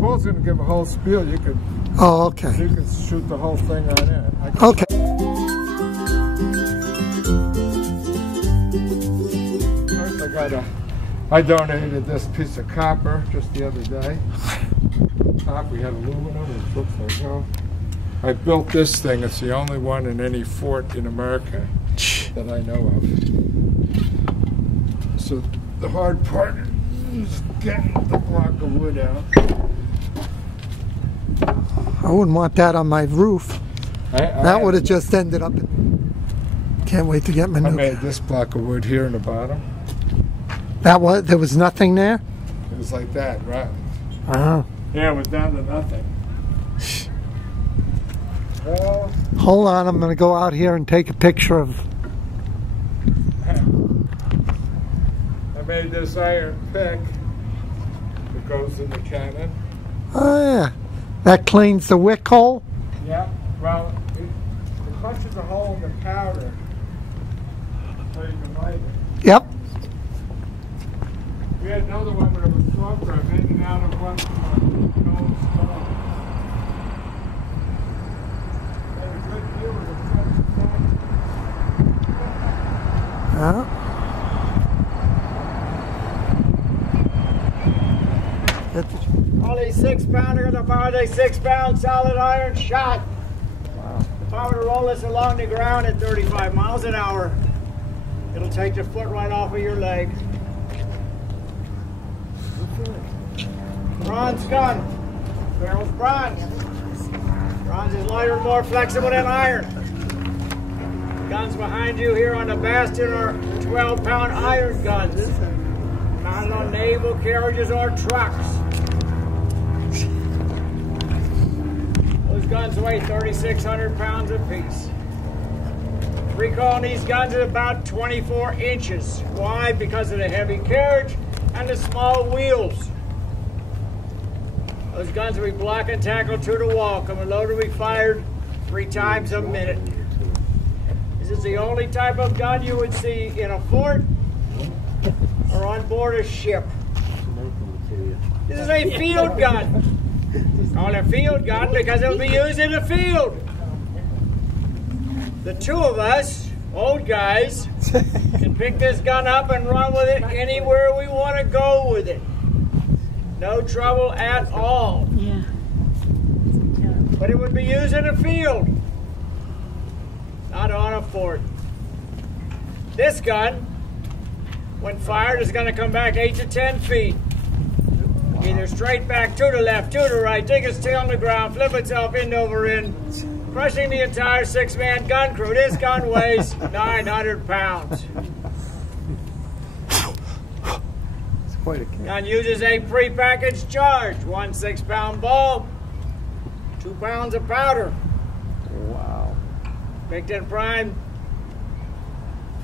Paul's going to give a whole spiel. You could. Oh, okay. You could shoot the whole thing right in. Okay. First, I donated this piece of copper just the other day. Top, we had aluminum. It looks like hell. I built this thing. It's the only one in any fort in America that I know of. So the hard part is getting the block of wood out. I wouldn't want that on my roof. That would have just ended up in... Can't wait to get my new... I made this block of wood here in the bottom. That was... There was nothing there? It was like that, right? Oh. Yeah, it was down to nothing. Well, hold on, I'm going to go out here and take a picture of... I made this iron pick that goes in the cannon. Oh, yeah. That cleans the wick hole? Yeah, well, it punches a hole in the powder so you can light it. Yep. We had another one where it was smoker hanging out of one from an old stove. Had a good view of the front Yeah. Only 6-pounder in the bar, they 6-pound solid iron shot. Wow. If I were to roll this along the ground at 35 miles an hour, it'll take the foot right off of your leg. Bronze gun. Barrel's bronze. Bronze is lighter and more flexible than iron. Guns behind you here on the Bastion are 12-pound iron guns, mounted on naval carriages or trucks. Those guns weigh 3,600 pounds apiece. Recoil on these guns is about 24 inches. Why? Because of the heavy carriage and the small wheels. Those guns will be block and tackle to the wall. Coming loaded will be fired 3 times a minute. This is the only type of gun you would see in a fort or on board a ship. This is a field gun. Called a field gun because it will be used in the field. The 2 of us, old guys, can pick this gun up and run with it anywhere we want to go with it. No trouble at all. Yeah. But it would be used in the field, not on a fort. This gun, when fired, is going to come back 8 to 10 feet. Either straight back to the left, to the right, dig its tail on the ground, flip itself end over end, crushing the entire 6-man gun crew. This gun weighs 900 pounds. It's quite a can. Gun uses a pre-packaged charge, 1 6-pound ball, 2 pounds of powder. Wow. Picked and primed,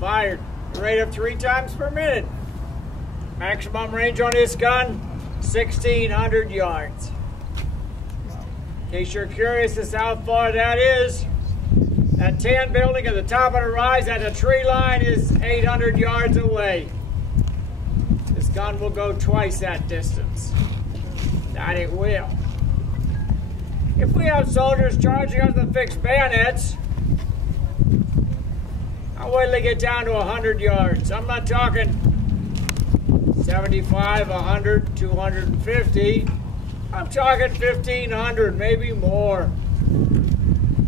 fired, rate of 3 times per minute. Maximum range on this gun, 1,600 yards. In case you're curious as to how far that is, that tan building at the top of the rise at the tree line is 800 yards away. This gun will go twice that distance. That it will. If we have soldiers charging us with fixed bayonets, I'll wait till they get down to 100 yards. I'm not talking 75, 100, 250. I'm talking 1,500, maybe more.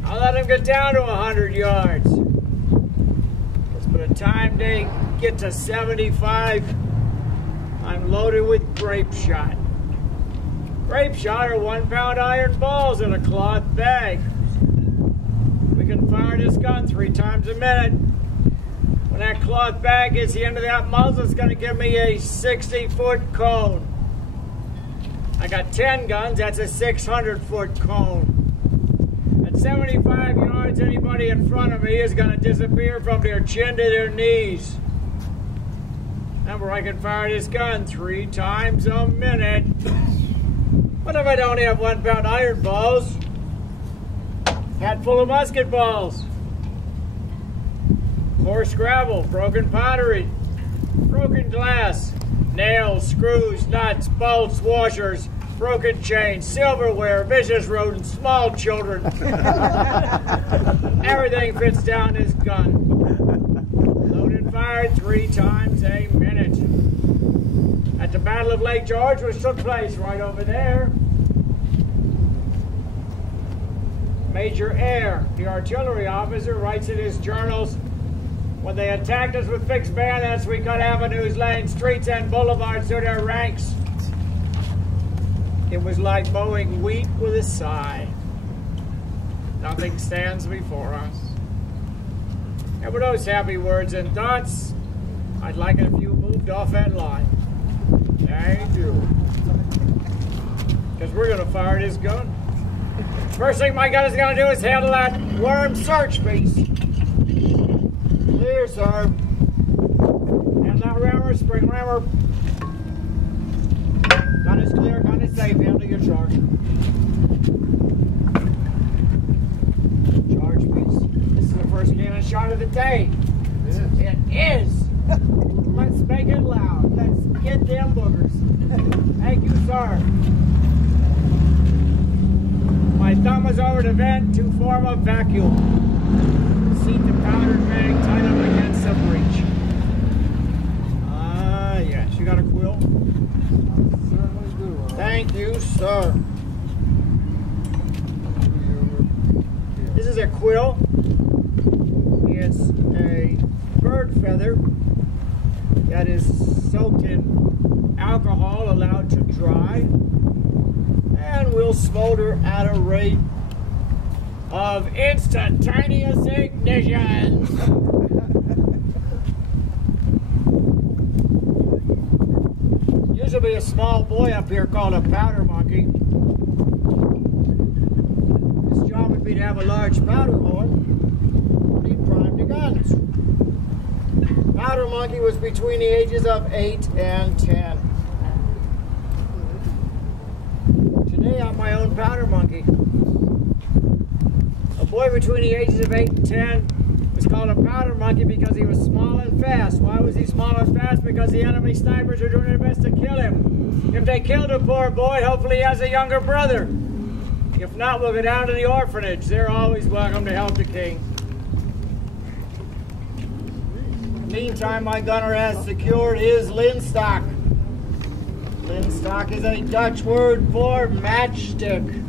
I'll let them get down to 100 yards. But by the time they get to 75, I'm loaded with grape shot. Grape shot are 1-pound iron balls in a cloth bag. We can fire this gun 3 times a minute. When that cloth bag gets the end of that muzzle, it's going to give me a 60-foot cone. I got 10 guns, that's a 600-foot cone. At 75 yards, anybody in front of me is going to disappear from their chin to their knees. Remember, I can fire this gun 3 times a minute. What if I don't have 1-pound iron balls? Hat full of musket balls. Coarse gravel, broken pottery, broken glass, nails, screws, nuts, bolts, washers, broken chains, silverware, vicious rodents, small children. Everything fits down his gun. Loaded and fired 3 times a minute. At the Battle of Lake George, which took place right over there, Major Eyre, the artillery officer, writes in his journals, when they attacked us with fixed bayonets, we cut avenues, lanes, streets, and boulevards to their ranks. It was like mowing wheat with a sigh. Nothing stands before us. And with those happy words and thoughts, I'd like it if you moved off that line. Thank you. Because we're going to fire this gun. First thing my gun is going to do is handle that worm search piece. Clear, sir. And that rammer, spring rammer. Gun is clear, gun is safe. Handle your charge. Charge piece. This is the first cannon shot of the day. It is. Let's make it loud. Let's get them boogers. Thank you, sir. My thumb is over the vent to form a vacuum. Seat the powdered bag tied up against the breech. Ah, yes. You got a quill? I certainly do. Thank you, sir. This is a quill. It's a bird feather that is soaked in alcohol, allowed to dry, and will smolder at a rate of instantaneous ignition. Used to be a small boy up here called a powder monkey. His job would be to have a large powder horn. He'd prime the guns. Powder monkey was between the ages of 8 and 10. Today I'm my own powder monkey. A boy between the ages of 8 and 10 was called a powder monkey because he was small and fast. Why was he small and fast? Because the enemy snipers are doing their best to kill him. If they killed a poor boy, hopefully he has a younger brother. If not, we'll go down to the orphanage. They're always welcome to help the king. Meantime, my gunner has secured his linstock. Linstock is a Dutch word for matchstick.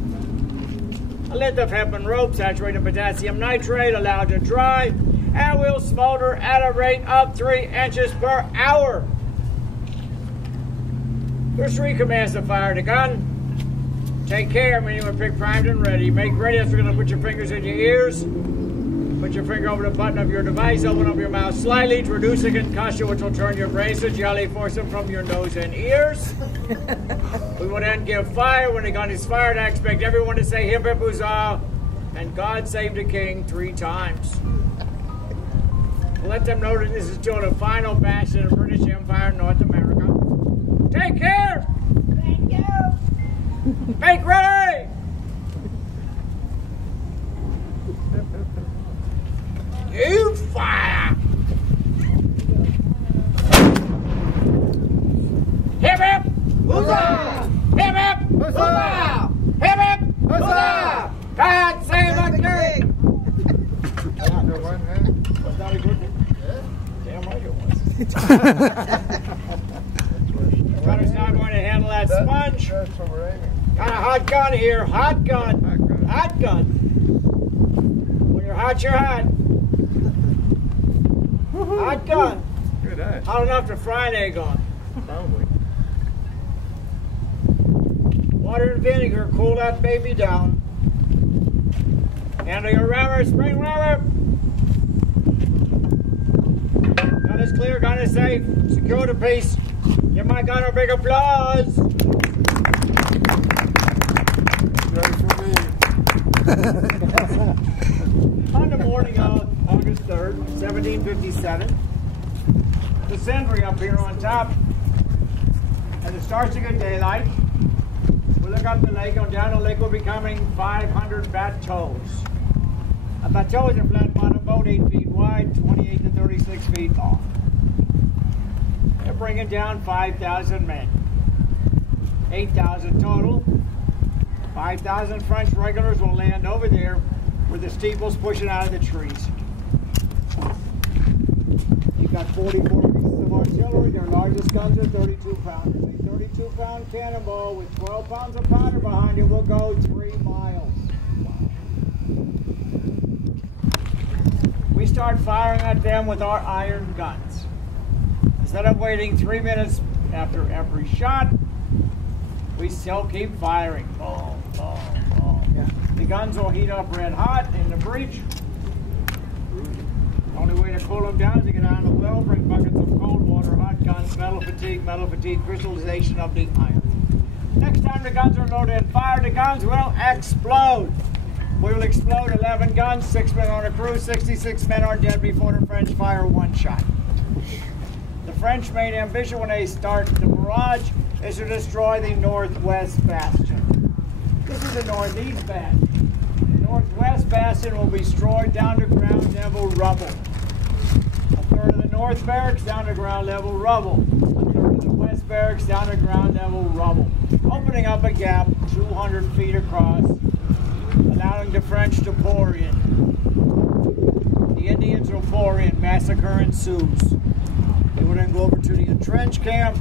A length of hempen rope saturated in potassium nitrate allowed to dry and will smolder at a rate of 3 inches per hour. There's 3 commands to fire the gun. Take care, meaning we're pick primed and ready. Make ready, that's we're going to put your fingers in your ears. Put your finger over the button of your device, open up your mouth slightly to reduce the concussion, which will turn your brains to jelly, force them from your nose and ears. We will then give fire. When the gun is fired, I expect everyone to say hip hip huzzah and God save the king 3 times. Let them know that this is still the final bastion of the British Empire in North America. Take care! Thank you! Make ready! You fire! Hip hip! Huzzah! Hip hip! Huzzah! Hip hip! Huzzah! God save the king! Was that a good one? Damn right it was. The gunner's now going to handle that sponge. Got a hot gun here. Hot gun. Hot gun. When you're hot, you're hot. Hot gun. Good eye. Hot enough to fry an egg on. Probably. Water and vinegar, cool that baby down. Handle your rammer, spring rammer. Gun is clear, gun is safe. Secure the piece. Give my gunner a big applause. On the morning of August 3rd, 1757, the sentry up here on top, and it starts to get daylight. We look up the lake, and down the lake will be coming 500 bateaux. A bateau is a flat bottom boat, 8 feet wide, 28 to 36 feet long. They're bringing down 5,000 men. 8,000 total. 5,000 French regulars will land over there with the steeples pushing out of the trees. You've got 44 pieces of artillery. Their largest guns are 32 pounders. A 32-pound cannonball with 12 pounds of powder behind it will go 3 miles. We start firing at them with our iron guns. Instead of waiting 3 minutes after every shot, we still keep firing. Boom, boom, boom. Yeah. The guns will heat up red hot in the breech. The only way to cool them down is to get out of the well, bring buckets of cold water, hot guns, metal fatigue, crystallization of the iron. Next time the guns are loaded and fired, the guns will explode. We will explode 11 guns, 6 men on a crew, 66 men are dead before the French fire 1 shot. The French main ambition when they start the barrage is to destroy the northwest bastion. This is the northeast bastion. The northwest bastion will be destroyed down to ground level rubble. A third of the north barracks down to ground level rubble. A third of the west barracks down to ground level rubble. Opening up a gap 200 feet across, allowing the French to pour in. The Indians will pour in, massacre ensues. They will then go over to the entrenched camp,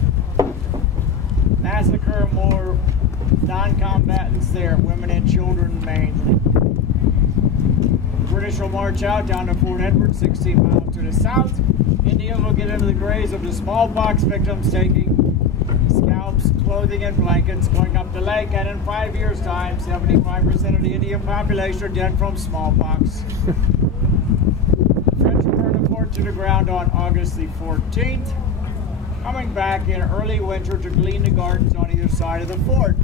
massacre more non-combatants there, women and children mainly. The British will march out down to Fort Edward, 16 miles to the south. Indians will get into the graves of the smallpox victims, taking scalps, clothing, and blankets, going up the lake, and in 5 years' time, 75% of the Indian population are dead from smallpox. The French will burn the fort to the ground on August the 14th, coming back in early winter to glean the gardens on either side of the fort.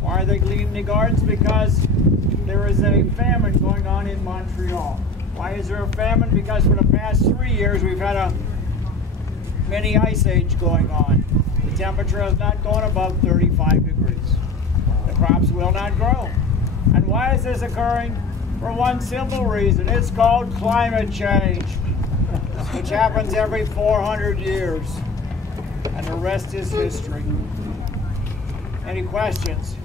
Why are they gleaning the gardens? Because there is a famine going on in Montreal. Why is there a famine? Because for the past 3 years we've had a mini ice age going on. The temperature has not gone above 35 degrees. The crops will not grow. And why is this occurring? For one simple reason. It's called climate change, which happens every 400 years. And the rest is history. Any questions?